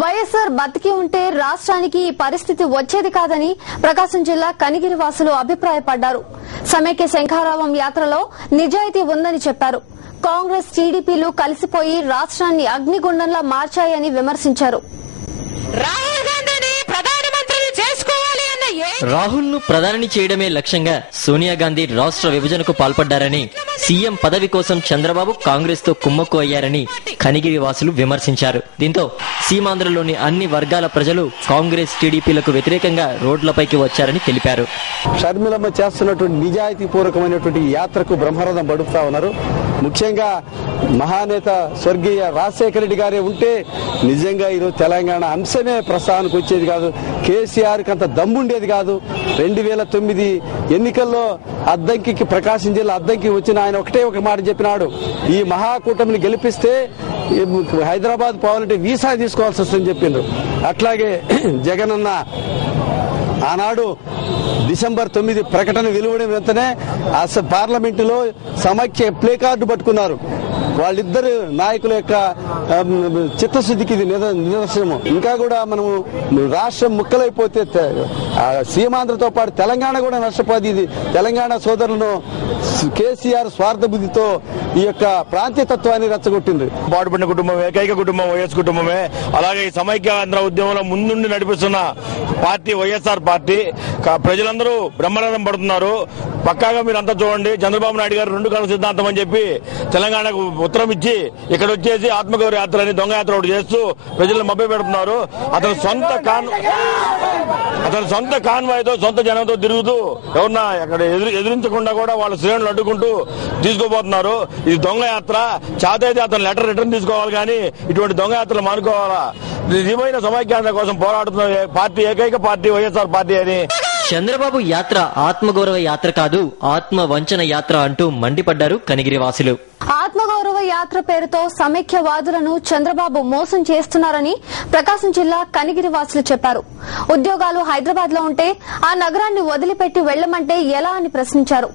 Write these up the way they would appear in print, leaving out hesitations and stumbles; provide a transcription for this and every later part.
వైఎస్ఆర్ బతికి ఉంటే రాష్ట్రానికి ఈ పరిస్థితి వచ్చేది కాదని ప్రకాశం జిల్లా కనిగిరి వాసులు అభిప్రాయపడ్డారు. సమైక్య శంఖారావం యాత్రలో నిజాయితీ ఉందని చెప్పారు. కాంగ్రెస్ టీడీపీలు కలిసిపోయి రాష్ట్రాన్ని అగ్నిగుండంలా మార్చాయని విమర్శించారు. రాహుల్ ను ప్రధాని చేయడమే లక్ష్యంగా సోనియా గాంధీ రాష్ట్ర విభజనకు పాల్పడ్డారని, సీఎం పదవి కోసం చంద్రబాబు కాంగ్రెస్ తో కుమ్మక్కు అయ్యారని కనిగిరి వాసులు విమర్శించారు. దీంతో సీమాంధ్రలోని అన్ని వర్గాల ప్రజలు కాంగ్రెస్ టీడీపీలకు వ్యతిరేకంగా రోడ్లపైకి వచ్చారని తెలిపారు. షర్మిలమ్మ చేస్తున్నటువంటి నిజాయితీ పూర్వకమైనటువంటి యాత్రకు బ్రహ్మరథం పడుపుతా ఉన్నారు. ముఖ్యంగా మహానేత స్వర్గీయ రాజశేఖర రెడ్డి గారే ఉంటే నిజంగా ఈరోజు తెలంగాణ అంశమే ప్రస్తావనకు వచ్చేది కాదు. కేసీఆర్ కి అంత దమ్ముండేది కాదు. 2009 ఎన్నికల్లో అద్దంకి, ప్రకాశం జిల్లా అద్దంకి వచ్చిన ఆయన ఒక మాట చెప్పినాడు, ఈ మహాకూటమిని గెలిపిస్తే హైదరాబాద్ పోవాలంటే వీసా తీసుకోవాల్సి వస్తుందని చెప్పిండ్రు. అట్లాగే జగనన్న ఆనాడు డిసెంబర్ 9 ప్రకటన వెలువడిన వెంటనే పార్లమెంటులో సమైక్య ప్లే కార్డు పట్టుకున్నారు. వాళ్ళిద్దరు నాయకుల యొక్క చిత్తశుద్ధికి ఇది నిదర్శనము. ఇంకా కూడా మనము రాష్ట్రం ముక్కలైపోతే సీమాంధ్రతో పాటు తెలంగాణ కూడా నష్టపోదు. ఇది తెలంగాణ సోదరులను కేసీఆర్ స్వార్థ బుద్ధితో ఈ యొక్క ప్రాంతీయతత్వాన్ని రెచ్చగొట్టింది. పాటుపడిన కుటుంబం, ఏకైక కుటుంబం వైఎస్ కుటుంబమే. అలాగే ఈ సమైక్య ఆంధ్ర ఉద్యమంలో ముందుండి నడిపిస్తున్న పార్టీ వైఎస్ఆర్ పార్టీ. ప్రజలందరూ బ్రహ్మరథం పడుతున్నారు. పక్కాగా మీరు అంతా చూడండి, చంద్రబాబు నాయుడు గారు 2 కళల సిద్ధాంతం అని చెప్పి తెలంగాణకు ఉత్తరం ఇచ్చి ఇక్కడ వచ్చేసి ఆత్మగౌరవ యాత్ర అని దొంగ యాత్ర ఒకటి చేస్తూ ప్రజలను మభ్య పెడుతున్నారు. అతను సొంత కాన్వాయ్తో, సొంత జనంతో తిరుగుతూ ఎవరన్నా అక్కడ ఎదిరించకుండా కూడా వాళ్ళ శ్రేణులు అడ్డుకుంటూ తీసుకుపోతున్నారు. ఇది దొంగ యాత్ర. చాతైతే అతను లెటర్ రిటర్న్ తీసుకోవాలి, కానీ ఇటువంటి దొంగ యాత్రలు మానుకోవాలా. నిజమైన సమైక్యాంధ్ర కోసం పోరాడుతున్న పార్టీ ఏకైక పార్టీ వైఎస్ఆర్ పార్టీ అని. చంద్రబాబు యాత్ర ఆత్మగౌరవ యాత్ర కాదు, ఆత్మ వంచన యాత్ర అంటూ మండిపడ్డారు కనిగిరి వాసులు. ఆత్మగౌరవ యాత్ర పేరుతో సమైక్యవాదులను చంద్రబాబు మోసం చేస్తున్నారని ప్రకాశం జిల్లా కనిగిరి వాసులు చెప్పారు. ఉద్యోగాలు హైదరాబాద్ లో ఉంటే ఆ నగరాన్ని వదిలిపెట్టి వెళ్లమంటే ఎలా అని ప్రశ్నించారు.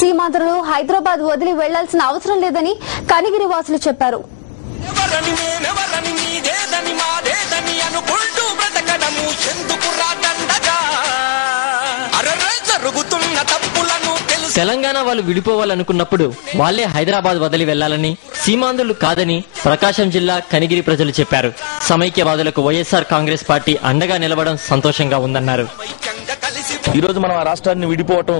సీమాంధ్రులు హైదరాబాద్ వదిలి వెళ్లాల్సిన అవసరం లేదని కనిగిరి వాసులు చెప్పారు. తెలంగాణ వాళ్ళు విడిపోవాలనుకున్నప్పుడు వాళ్లే హైదరాబాద్ వదిలి వెళ్లాలని, సీమాంధ్రులు కాదని ప్రకాశం జిల్లా కనిగిరి ప్రజలు చెప్పారు. సమైక్యవాదులకు వైఎస్ఆర్ కాంగ్రెస్ పార్టీ అండగా నిలవడం సంతోషంగా ఉందన్నారు. ఈ రోజు మనం ఆ రాష్ట్రాన్ని విడిపోవటం,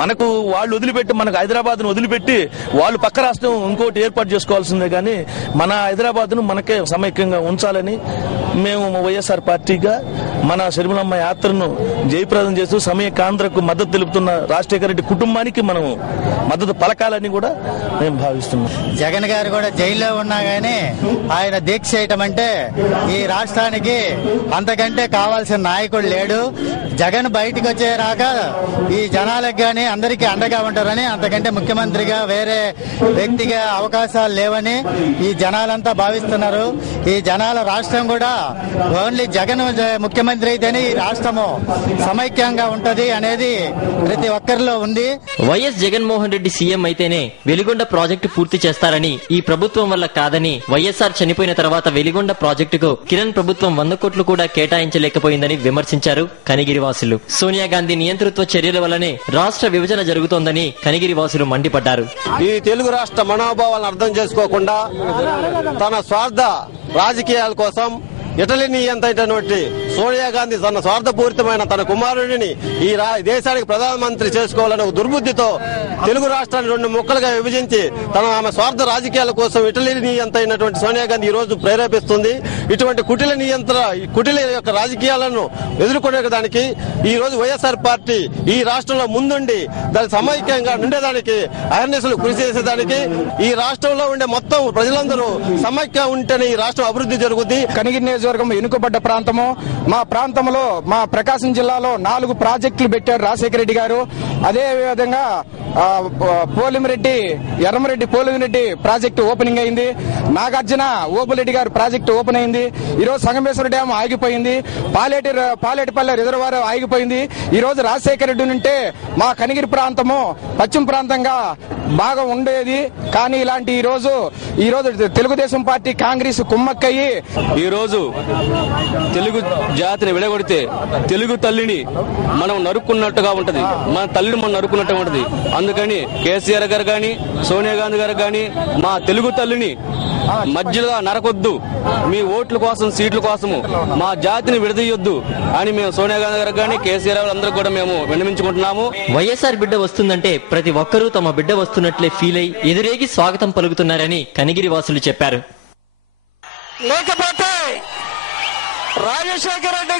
మనకు వాళ్ళు వదిలిపెట్టి, మనకు హైదరాబాద్ ను వదిలిపెట్టి వాళ్ళు పక్క రాష్ట్రం ఇంకోటి ఏర్పాటు చేసుకోవాల్సిందే, కానీ మన హైదరాబాద్ ను మనకే సమైక్యంగా ఉంచాలని మేము వైఎస్ఆర్ పార్టీగా మన షర్మిలమ్మ యాత్రను జయప్రదం చేస్తూ సమైక్యాంధ్రకు మద్దతు తెలుపుతున్న రాజశేఖర రెడ్డి కుటుంబానికి మనం మద్దతు పలకాలని కూడా మేము భావిస్తున్నాం. జగన్ గారు కూడా జైల్లో ఉన్నా గానీ ఆయన దీక్ష చేయటం అంటే ఈ రాష్ట్రానికి అంతకంటే కావాల్సిన నాయకుడు లేడు. జగన్ బయటకు వచ్చేరాక ఈ జనాలకు గానీ అందరికీ అండగా ఉంటారని, అంతకంటే ముఖ్యమంత్రిగా వేరే వ్యక్తిగా అవకాశాలు లేవని ఈ జనాలంతా భావిస్తున్నారు. ఈ జనాల రాష్ట్రం కూడా ఓన్లీ జగన్ ముఖ్యమంత్రి అయితేనే ఈ రాష్ట్రము సమైక్యంగా ఉంటది అనేది ప్రతి ఒక్కరిలో ఉంది. వైఎస్ జగన్మోహన్ రెడ్డి సీఎం అయితేనే వెలిగొండ ప్రాజెక్టు పూర్తి చేస్తారని, ఈ ప్రభుత్వం వల్ల కాదని, వైఎస్ఆర్ చనిపోయిన తర్వాత వెలిగొండ ప్రాజెక్టుకు కిరణ్ ప్రభుత్వం 100 కోట్లు కూడా కేటాయించలేకపోయిందని విమర్శించారు కనిగిరి వాసులు. సోనియా గాంధీ నియంతృత్వ చర్యల వల్లనే రాష్ట్ర విభజన జరుగుతోందని కనిగిరి వాసులు మండిపడ్డారు. ఈ తెలుగు రాష్ట్ర మనోభావాలను అర్థం చేసుకోకుండా తన స్వార్థ రాజకీయాల కోసం ఇటలీ నియంత్రైనటువంటి సోనియా గాంధీ తన స్వార్థపూరితమైన తన కుమారుడిని ఈ దేశానికి ప్రధానమంత్రి చేసుకోవాలనే దుర్బుద్ధితో తెలుగు రాష్ట్రాన్ని 2 ముక్కలుగా విభజించి ఆమె స్వార్థ రాజకీయాల కోసం ఇటలీ నియంత్రైనటువంటి సోనియా గాంధీ ఈ రోజు ప్రేరేపిస్తుంది. ఇటువంటి కుటిల యొక్క రాజకీయాలను ఎదుర్కొనేదానికి ఈ రోజు వైఎస్ఆర్ పార్టీ ఈ రాష్ట్రంలో ముందుండి దాని సమైక్యంగా ఉండేదానికి అహర్నిశలు కృషి చేసేదానికి, ఈ రాష్ట్రంలో ఉండే మొత్తం ప్రజలందరూ సమైక్యంగా ఉంటేనే ఈ రాష్ట్రం అభివృద్ధి జరుగుతుంది. కనిగిరి నియోజకవర్గం వెనుకబడ్డ ప్రాంతము. మా ప్రాంతంలో, మా ప్రకాశం జిల్లాలో 4 ప్రాజెక్టులు పెట్టారు రాజశేఖర రెడ్డి గారు. అదే విధంగా ఎర్రమరెడ్డి పోలిమిరెడ్డి ప్రాజెక్టు ఓపెనింగ్ అయింది. నాగార్జున ఓపులెడ్డి గారి ప్రాజెక్టు ఓపెన్ అయింది. ఈ రోజు సంగమేశ్వర డ్యామ్ ఆగిపోయింది. పాలేటిపల్లె రిజర్వాయర్ ఆగిపోయింది. ఈ రోజు రాజశేఖర రెడ్డి ఉంటే మా కనిగిరి ప్రాంతము పశ్చిమ ప్రాంతంగా బాగా ఉండేది. కానీ ఈ రోజు తెలుగుదేశం పార్టీ కాంగ్రెస్ కుమ్మక్కయ్యి ఈ రోజు తెలుగు జాతిని విడగొడితే తెలుగు తల్లిని మనం నరుక్కున్నట్టుగా ఉంటది, మన తల్లిని మనం నరుక్కున్నట్టుగా ఉంటది. అందుకని కేసీఆర్ గారు గాని సోనియా గాంధీ గారు గాని మా తెలుగు తల్లిని మధ్యలో నరకొద్దు, మీ ఓట్ల కోసం సీట్ల కోసము మా జాతిని విడదీయొద్దు అని మేము సోనియా గాంధీ గారు కానీ కేసీఆర్ అందరూ కూడా మేము విన్నవించుకుంటున్నాము. వైఎస్ఆర్ బిడ్డ వస్తుందంటే ప్రతి ఒక్కరూ తమ బిడ్డ వస్తున్నట్లే ఫీల్ అయి ఎదురేగి స్వాగతం పలుకుతున్నారని కనిగిరి వాసులు చెప్పారు. లేకపోతే రాజశేఖర రెడ్డి